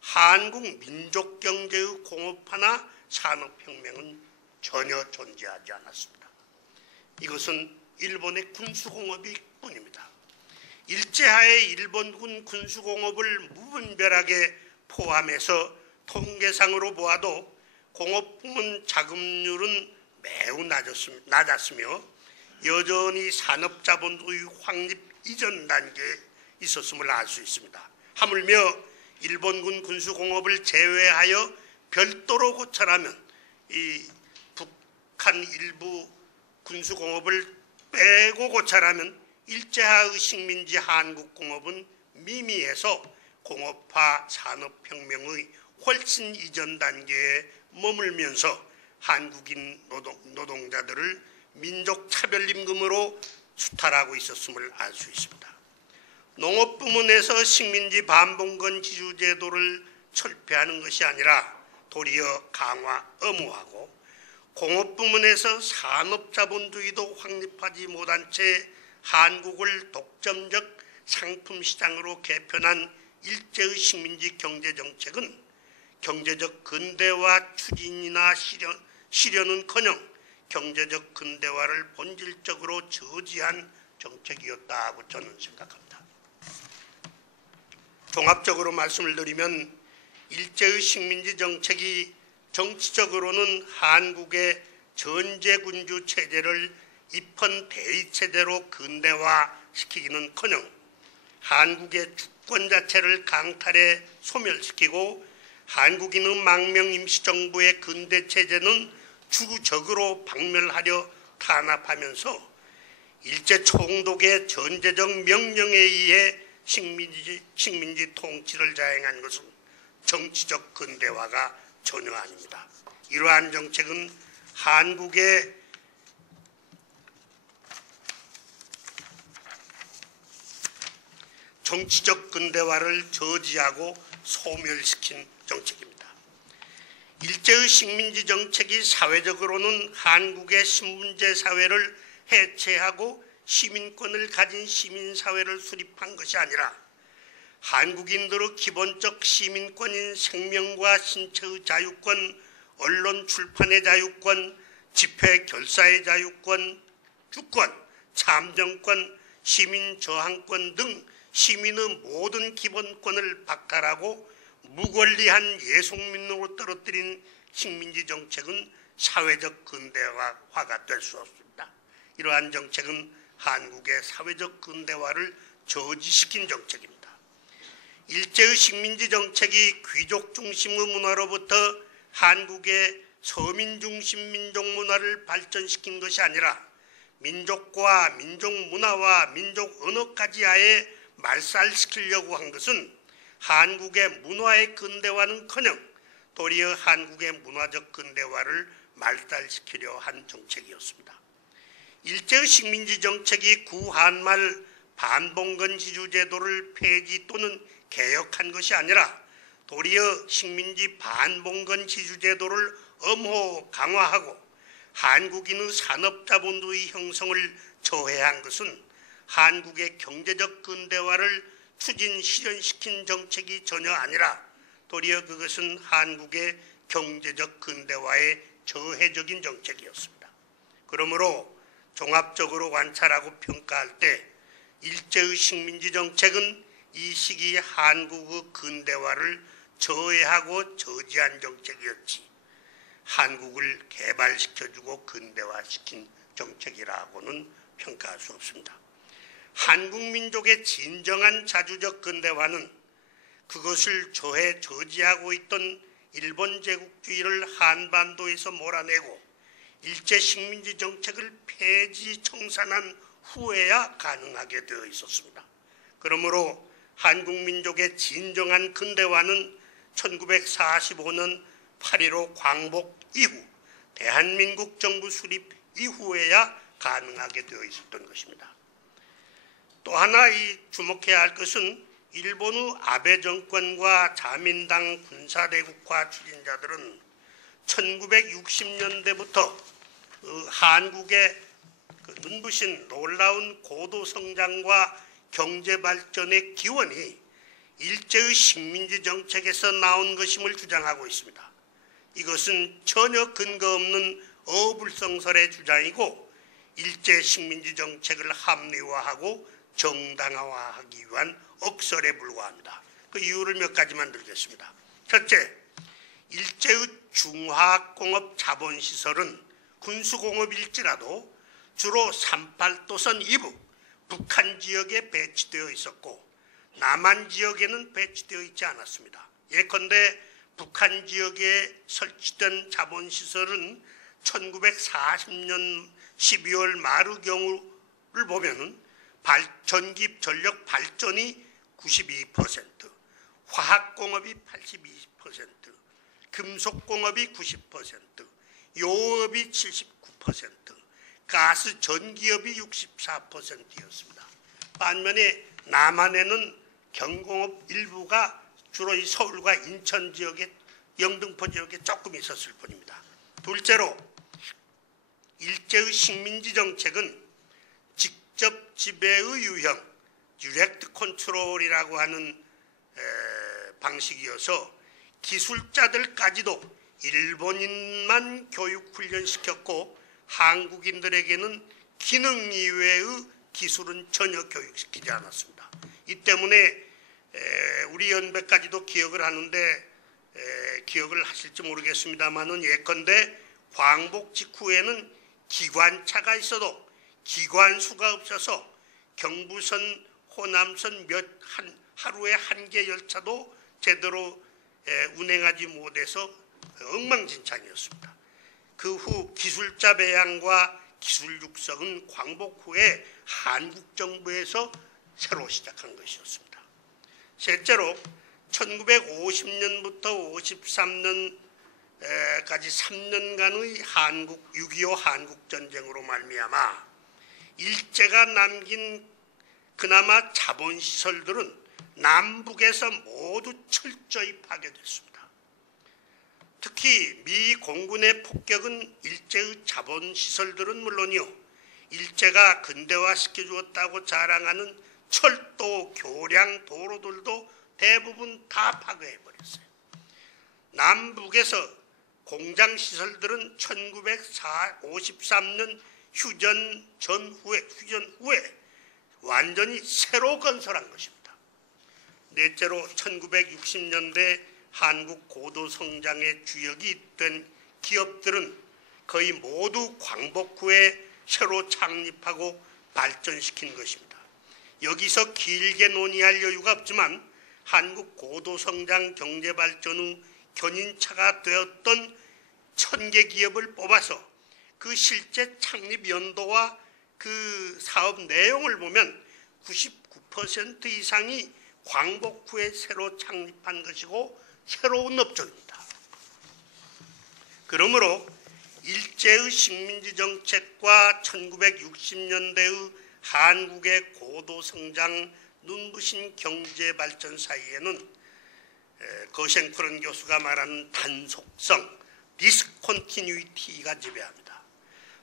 한국 민족경제의 공업화나 산업혁명은 전혀 존재하지 않았습니다. 이것은 일본의 군수공업일 뿐입니다. 일제하에 일본군 군수공업을 무분별하게 포함해서 통계상으로 보아도 공업부문 자금률은 매우 낮았으며 여전히 산업자본주의 확립 이전 단계에 있었음을 알 수 있습니다. 하물며 일본군 군수공업을 제외하여 별도로 고찰하면 이 북한 일부 군수공업을 빼고 고찰하면 일제하의 식민지 한국공업은 미미해서 공업화 산업혁명의 훨씬 이전 단계에 머물면서 한국인 노동자들을 민족차별임금으로 수탈하고 있었음을 알 수 있습니다. 농업부문에서 식민지 반봉건 지주제도를 철폐하는 것이 아니라 도리어 강화 엄호하고 공업부문에서 산업자본주의도 확립하지 못한 채 한국을 독점적 상품시장으로 개편한 일제의 식민지 경제정책은 경제적 근대화 추진이나 실현은커녕 경제적 근대화를 본질적으로 저지한 정책이었다고 저는 생각합니다. 종합적으로 말씀을 드리면 일제의 식민지 정책이 정치적으로는 한국의 전제군주 체제를 입헌 대의체제로 근대화시키기는커녕 한국의 주권 자체를 강탈해 소멸시키고 한국인의 망명 임시정부의 근대체제는 주적으로 박멸하려 탄압하면서 일제 총독의 전제적 명령에 의해 식민지 통치를 자행한 것은 정치적 근대화가 전혀 아닙니다. 이러한 정책은 한국의 정치적 근대화를 저지하고 소멸시킨 정책입니다. 일제의 식민지 정책이 사회적으로는 한국의 신분제 사회를 해체하고 시민권을 가진 시민사회를 수립한 것이 아니라 한국인들의 기본적 시민권인 생명과 신체의 자유권, 언론 출판의 자유권, 집회 결사의 자유권, 주권, 참정권, 시민 저항권 등 시민의 모든 기본권을 박탈하고 무권리한 예속민으로 떨어뜨린 식민지 정책은 사회적 근대화가 될 수 없습니다. 이러한 정책은 한국의 사회적 근대화를 저지시킨 정책입니다. 일제의 식민지 정책이 귀족 중심의 문화로부터 한국의 서민 중심 민족 문화를 발전시킨 것이 아니라 민족과 민족 문화와 민족 언어까지 아예 말살시키려고 한 것은 한국의 문화의 근대화는커녕 도리어 한국의 문화적 근대화를 말살시키려 한 정책이었습니다. 일제의 식민지 정책이 구한말 반봉건 지주제도를 폐지 또는 개혁한 것이 아니라 도리어 식민지 반봉건 지주제도를 엄호 강화하고 한국인의 산업자본주의 형성을 저해한 것은 한국의 경제적 근대화를 추진 실현시킨 정책이 전혀 아니라 도리어 그것은 한국의 경제적 근대화의 저해적인 정책이었습니다. 그러므로 종합적으로 관찰하고 평가할 때 일제의 식민지 정책은 이 시기 한국의 근대화를 저해하고 저지한 정책이었지 한국을 개발시켜주고 근대화시킨 정책이라고는 평가할 수 없습니다. 한국 민족의 진정한 자주적 근대화는 그것을 저해 저지하고 있던 일본 제국주의를 한반도에서 몰아내고 일제 식민지 정책을 폐지 청산한 후에야 가능하게 되어 있었습니다. 그러므로 한국 민족의 진정한 근대화는 1945년 8.15 광복 이후 대한민국 정부 수립 이후에야 가능하게 되어 있었던 것입니다. 또 하나 주목해야 할 것은 일본 후 아베 정권과 자민당 군사대국화 추진자들은 1960년대부터 한국의 눈부신 놀라운 고도성장과 경제발전의 기원이 일제의 식민지 정책에서 나온 것임을 주장하고 있습니다. 이것은 전혀 근거 없는 어불성설의 주장이고 일제 식민지 정책을 합리화하고 정당화하기 위한 억설에 불과합니다. 그 이유를 몇 가지만 들겠습니다. 첫째, 일제의 중화학공업 자본시설은 군수공업일지라도 주로 38도선 이북, 북한 지역에 배치되어 있었고 남한 지역에는 배치되어 있지 않았습니다. 예컨대 북한 지역에 설치된 자본시설은 1940년 12월 말의 경우를 보면 전기 전력 발전이 92%, 화학공업이 82%, 금속공업이 90%, 요업이 79%, 가스 전기업이 64%였습니다. 반면에 남한에는 경공업 일부가 주로 이 서울과 인천 지역에 영등포 지역에 조금 있었을 뿐입니다. 둘째로 일제의 식민지 정책은 직접 지배의 유형, 디렉트 컨트롤이라고 하는 방식이어서 기술자들까지도 일본인만 교육 훈련시켰고 한국인들에게는 기능 이외의 기술은 전혀 교육시키지 않았습니다. 이 때문에 우리 연배까지도 기억을 하는데 기억을 하실지 모르겠습니다만은 예컨대 광복 직후에는 기관차가 있어도 기관수가 없어서 경부선, 호남선 하루에 한 개 열차도 제대로 운행하지 못해서 엉망진창이었습니다. 그 후 기술자 배양과 기술 육성은 광복 후에 한국 정부에서 새로 시작한 것이었습니다. 셋째로 1950년부터 53년까지 3년간의 6.25 한국전쟁으로 말미암아 일제가 남긴 그나마 자본시설들은 남북에서 모두 철저히 파괴됐습니다. 특히 미 공군의 폭격은 일제의 자본시설들은 물론이요, 일제가 근대화시켜 주었다고 자랑하는 철도, 교량, 도로들도 대부분 다 파괴해버렸어요. 남북에서 공장시설들은 1953년 휴전 후에 완전히 새로 건설한 것입니다. 넷째로 1960년대 한국 고도성장의 주역이 된 기업들은 거의 모두 광복 후에 새로 창립하고 발전시킨 것입니다. 여기서 길게 논의할 여유가 없지만 한국 고도성장 경제발전 후 견인차가 되었던 1000개 기업을 뽑아서 그 실제 창립 연도와 그 사업 내용을 보면 99% 이상이 광복 후에 새로 창립한 것이고 새로운 업종입니다. 그러므로 일제의 식민지 정책과 1960년대의 한국의 고도 성장, 눈부신 경제 발전 사이에는 거셴크런 교수가 말하는 단속성, 디스컨티뉴이티가 지배합니다.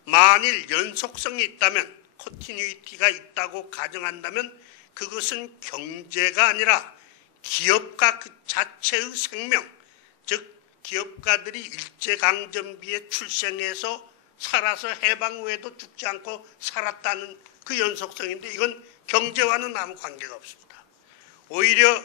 만일 연속성이 있다면, 컨티뉴이티가 있다고 가정한다면 그것은 경제가 아니라 기업가 그 자체의 생명, 즉 기업가들이 일제강점기에 출생해서 살아서 해방 후에도 죽지 않고 살았다는 그 연속성인데, 이건 경제와는 아무 관계가 없습니다. 오히려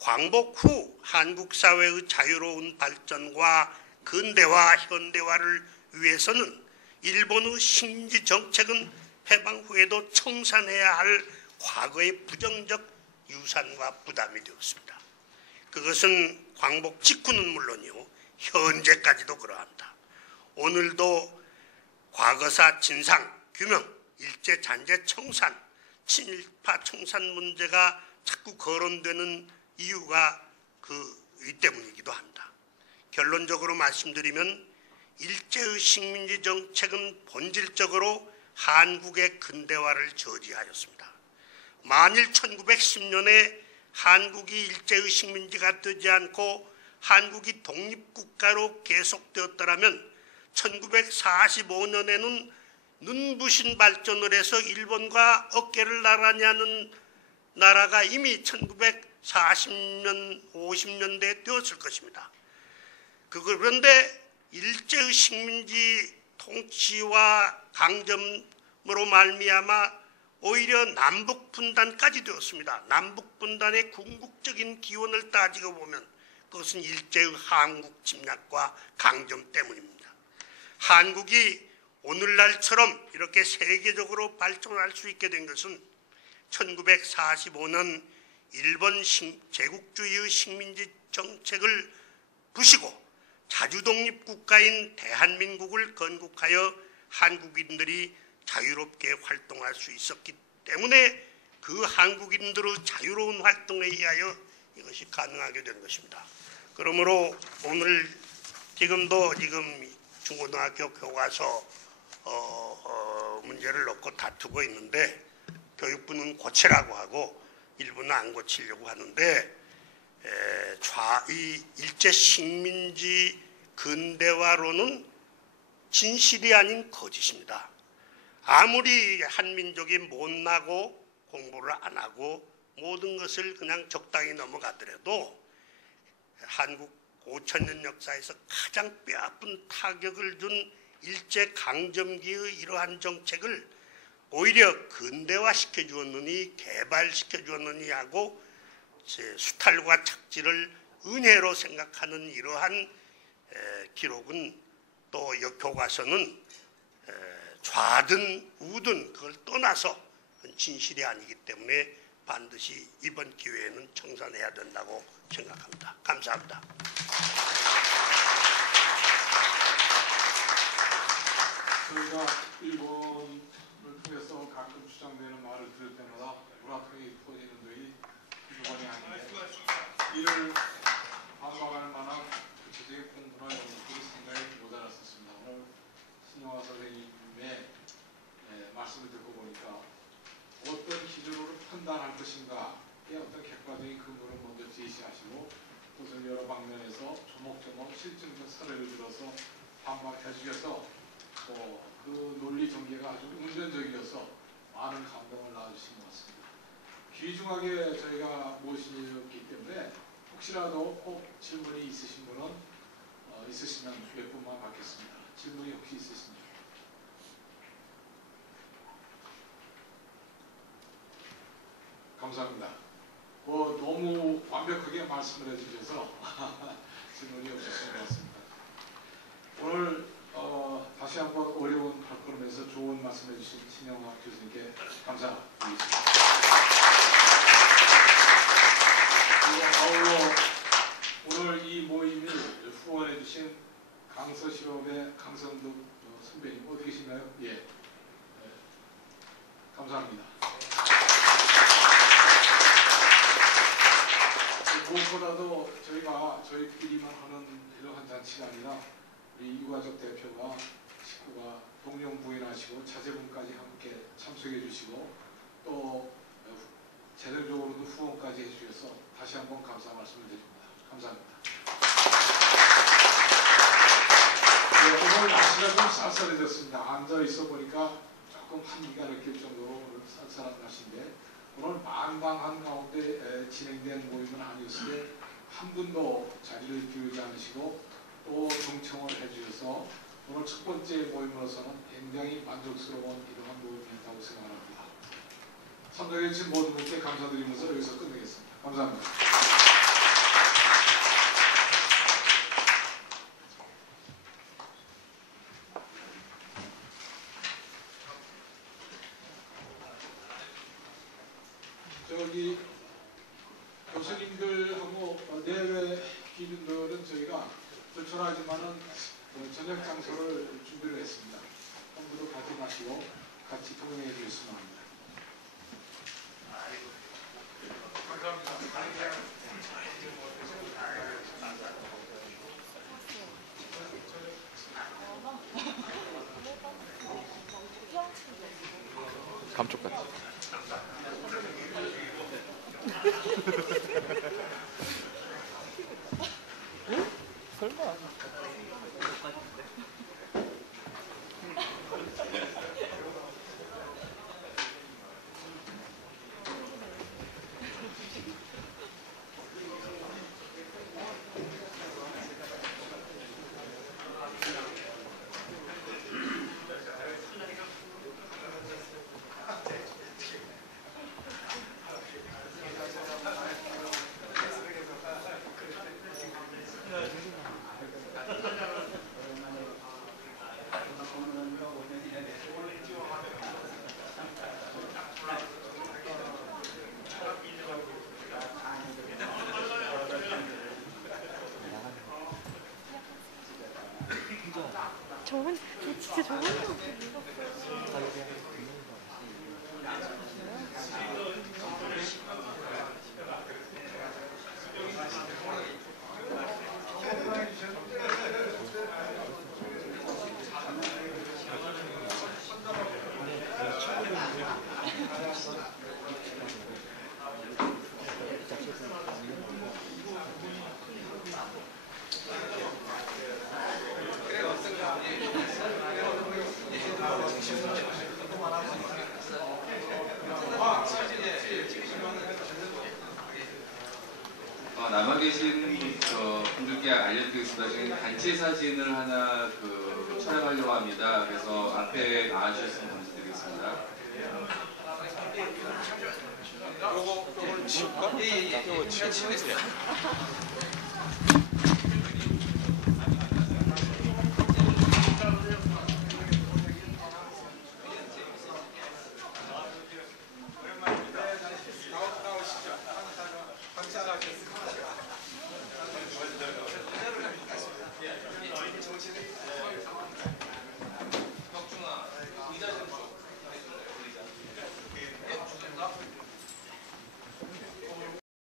광복 후 한국 사회의 자유로운 발전과 근대화, 현대화를 위해서는 일본의 식민지 정책은 해방 후에도 청산해야 할 과거의 부정적 유산과 부담이 되었습니다. 그것은 광복 직후는 물론이요, 현재까지도 그러합니다. 오늘도 과거사 진상 규명, 일제 잔재 청산, 친일파 청산 문제가 자꾸 거론되는 이유가 이 때문이기도 합니다. 결론적으로 말씀드리면 일제의 식민지 정책은 본질적으로 한국의 근대화를 저지하였습니다. 만일 1910년에 한국이 일제의 식민지가 되지 않고 한국이 독립국가로 계속되었더라면 1945년에는 눈부신 발전을 해서 일본과 어깨를 나란히 하는 나라가 이미 1940년, 50년대에 되었을 것입니다. 그런데 일제의 식민지 통치와 강점으로 말미암아 오히려 남북 분단까지 되었습니다. 남북 분단의 궁극적인 기원을 따지고 보면 그것은 일제의 한국 침략과 강점 때문입니다. 한국이 오늘날처럼 이렇게 세계적으로 발전할 수 있게 된 것은 1945년 일본 제국주의의 식민지 정책을 부시고 자주독립국가인 대한민국을 건국하여 한국인들이 자유롭게 활동할 수 있었기 때문에 그 한국인들의 자유로운 활동에 의하여 이것이 가능하게 된 것입니다. 그러므로 오늘 지금 중고등학교 교과서 문제를 놓고 다투고 있는데 교육부는 고치라고 하고 일부는 안 고치려고 하는데 이 일제 식민지 근대화로는 진실이 아닌 거짓입니다. 아무리 한민족이 못나고 공부를 안 하고 모든 것을 그냥 적당히 넘어가더라도 한국 5천년 역사에서 가장 뼈아픈 타격을 준 일제강점기의 이러한 정책을 오히려 근대화시켜 주었느니 개발시켜 주었느니 하고 수탈과 착지를 은혜로 생각하는 이러한 기록은 또 교과서는 좌든 우든 그걸 떠나서 진실이 아니기 때문에 반드시 이번 기회에는 청산해야 된다고 생각합니다. 감사합니다. 저희가 일본을 통해서 가끔 주장되는 말을 들을 때마다 우라통이 터지는 데이 일본이 아닌데 이를 반박할 만한 구체적인 공부나 이런 것들이 상당히 모자랐었습니다. 오늘 신영화 선생님의 말씀을 듣고 보니까 어떤 기준으로 판단할 것인가의 어떤 객관적인 근거를 먼저 제시하시고 그것을 여러 방면에서 조목조목 실증적 사례를 들어서 반박해 주셔서 그 논리 전개가 아주 운전적이어서 많은 감동을 낳아주신 것 같습니다. 귀중하게 저희가 모시기 때문에 혹시라도 꼭 질문이 있으신 분은 있으시면 몇 분만 받겠습니다. 질문이 혹시 있으십니까? 감사합니다. 너무 완벽하게 말씀을 해주셔서 질문이 없으신 것 같습니다. 오늘 다시 한번 어려운 발걸음에서 좋은 말씀해 주신 신영화 교수님께 감사드리겠습니다. 그리고 아울러 오늘 이 모임을 후원해 주신 강서실업의 강성득 선배님 어디 계신가요? 예, 감사합니다. 무엇보다도 저희끼리만 하는 이러한 잔치가 아니라 우리 유가족 대표가 식구가 동료 부인하시고 자제분까지 함께 참석해 주시고 또 재정적으로도 후원까지 해주셔서 다시 한번 감사 말씀을 드립니다. 감사합니다. 네, 오늘 날씨가 좀 쌀쌀해졌습니다. 앉아 있어 보니까 조금 한기가 느낄 정도로 오늘 쌀쌀한 날씨인데 오늘 망방한 가운데 진행된 모임은 아니었으되 한 분도 자리를 비우지 않으시고 또 경청을 해주셔서 오늘 첫 번째 모임으로서는 굉장히 만족스러운 이러한 모임이었다고 생각합니다. 참석해 주신 모든 분께 감사드리면서 여기서 끝내겠습니다. 감사합니다. 저기 교수님들하고 내외 기준들은 저희가 조촐하지만은 저녁 장소를 준비를 했습니다. 한분도 같이 마시고 같이 통행해 주셨으면 합니다. 감쪽 같아. 설마. 저건 진짜 저건 남아 계신 분들께 알려드리겠습니다. 지금 단체 사진을 하나 촬영하려고 합니다. 그래서 앞에 나와주셨으면 감사드리겠습니다. 요거를 치울까? 요거 치우세요.